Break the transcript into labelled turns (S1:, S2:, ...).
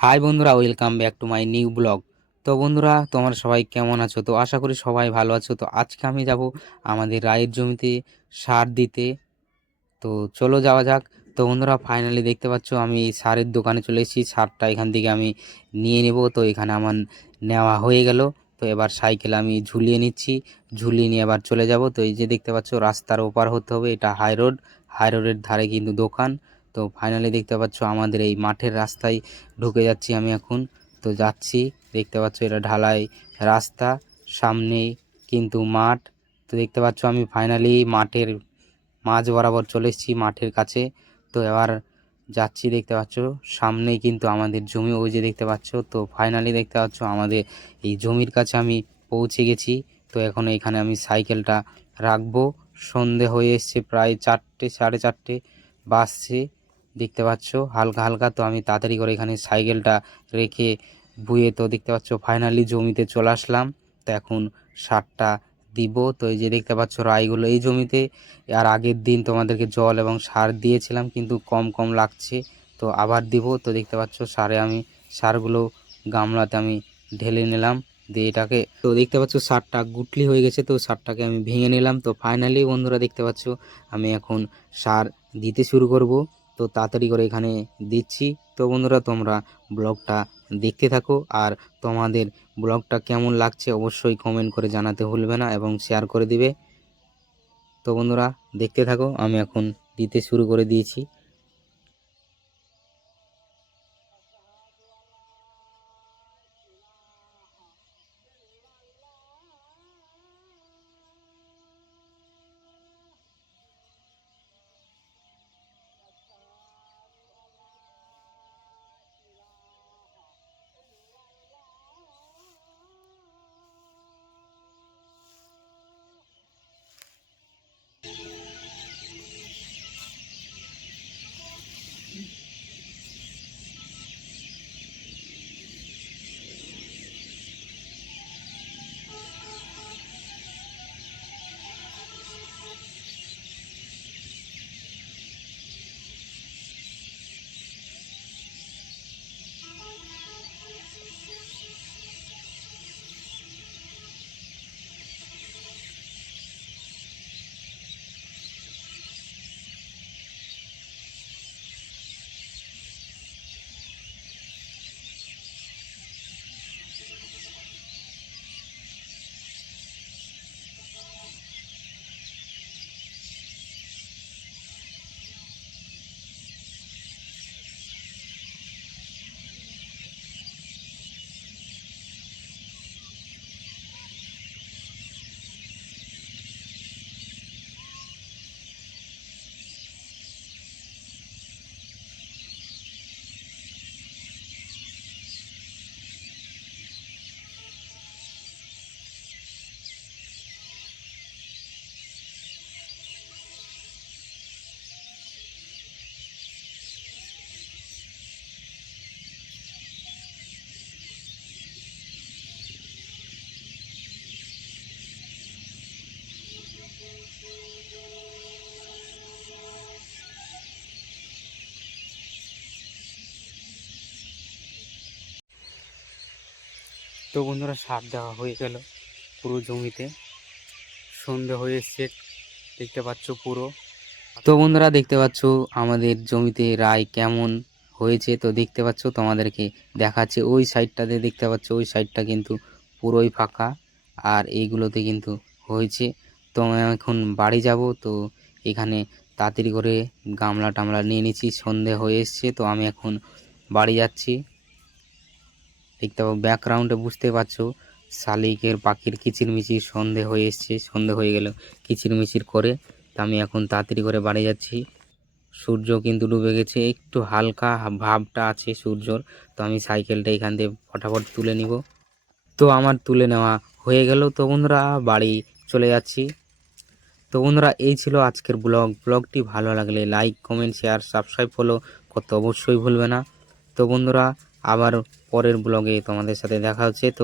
S1: High বন্ধুরা welcome back to my new blog তো বন্ধুরা, তোমরা সবাই কেমন আছো? তো আশা করি সবাই ভালো আছো। তো আজকে আমি যাব আমাদের রায়ের জমিতে সার দিতে। তো চলো যাওয়া যাক। তো বন্ধুরা ফাইনালি দেখতে পাচ্ছ আমি সারের দোকানে চলে এসেছি। সারটা এখান থেকে আমি নিয়ে নেব। তো এখানে আমার নেওয়া হয়ে গেল। তো এবার সাইকেল আমি ঝুলিয়ে নিচ্ছি। ঝুলিয়ে নিয়ে এবার চলে যাব। তো এই যে দেখতে পাচ্ছ, রাস্তার ওপার হতে হবে। এটা হাই রোড হাই রোডের ধারে কিন্তু দোকান। তো ফাইনালি দেখতে পাচ্ছ আমাদের এই মাঠের রাস্তায় ঢুকে যাচ্ছি আমি এখন। তো যাচ্ছি, দেখতে পাচ্ছ এটা ঢালাই রাস্তা সামনেই কিন্তু মাঠ। তো দেখতে পাচ্ছ আমি ফাইনালি মাঠের মাঝ বরাবর চলে এসেছি মাঠের কাছে। তো এবার যাচ্ছি দেখতে পাচ্ছ, সামনেই কিন্তু আমাদের জমি, ওই যে দেখতে পাচ্ছ। তো ফাইনালি দেখতে পাচ্ছ আমাদের এই জমির কাছে আমি পৌঁছে গেছি। তো এখন এখানে আমি সাইকেলটা রাখব। সন্ধে হয়ে এসছে প্রায় চারটে, সাড়ে চারটে বাসছে দেখতে পাচ্ছ, হালকা হালকা। তো আমি তাড়াতাড়ি করে এখানে সাইকেলটা রেখে বুয়ে তো দেখতে পাচ্ছ ফাইনালি জমিতে চলে আসলাম। তো এখন সারটা দিব। তো এই যে দেখতে পাচ্ছ রাইগুলো এই জমিতে। আর আগের দিন তোমাদেরকে জল এবং সার দিয়েছিলাম, কিন্তু কম কম লাগছে। তো আবার দিব। তো দেখতে পাচ্ছ সারে আমি সারগুলো গামলাতে আমি ঢেলে নিলাম, দিয়ে এটাকে তো দেখতে পাচ্ছ সারটা গুটলি হয়ে গেছে। তো সারটাকে আমি ভেঙে নিলাম। তো ফাইনালি বন্ধুরা দেখতে পাচ্ছ, আমি এখন সার দিতে শুরু করব। তো তাড়াতাড়ি করে এখানে দিচ্ছি। তো বন্ধুরা, তোমরা ব্লগটা দেখতে থাকো আর তোমাদের ব্লগটা কেমন লাগছে অবশ্যই কমেন্ট করে জানাতে ভুলবে না এবং শেয়ার করে দিবে। তো বন্ধুরা, দেখতে থাকো, আমি এখন দিতে শুরু করে দিয়েছি। তো বন্ধুরা সার দেওয়া হয়ে গেল পুরো জমিতে। সন্ধে হয়ে এসছে, দেখতে পাচ্ছ পুরো। তো বন্ধুরা, দেখতে পাচ্ছ আমাদের জমিতে রায় কেমন হয়েছে? তো দেখতে পাচ্ছ, তোমাদেরকে দেখাচ্ছে। ওই সাইডটাতে দেখতে পাচ্ছ, ওই সাইডটা কিন্তু পুরোই ফাঁকা আর এইগুলোতে কিন্তু হয়েছে। তো এখন বাড়ি যাব, তো এখানে তাড়াতাড়ি করে গামলা টামলা নিয়ে নিচ্ছি। সন্ধে হয়ে এসছে, তো আমি এখন বাড়ি যাচ্ছি। দেখতে পাবো ব্যাকগ্রাউন্ডে বুঝতে পারছ। শালিকের পাখির কিচিরমিচির সন্ধে হয়ে এসছে, সন্ধে হয়ে গেল কিচিরমিচির করে। তা আমি এখন তাড়াতাড়ি করে বাড়ি যাচ্ছি। সূর্য কিন্তু ডুবে গেছে, একটু হালকা ভাবটা আছে সূর্যর। তো আমি সাইকেলটা এখান থেকে ফটাফট তুলে নিব। তো আমার তুলে নেওয়া হয়ে গেল। তো বন্ধুরা, বাড়ি চলে যাচ্ছি। তো বন্ধুরা, এই ছিল আজকের ব্লগ। ব্লগটি ভালো লাগলে like, comment share subscribe follow করতে অবশ্যই ভুলবে না। তো বন্ধুরা, আবার পরের ব্লগে তোমাদের সাথে দেখা হচ্ছে। তো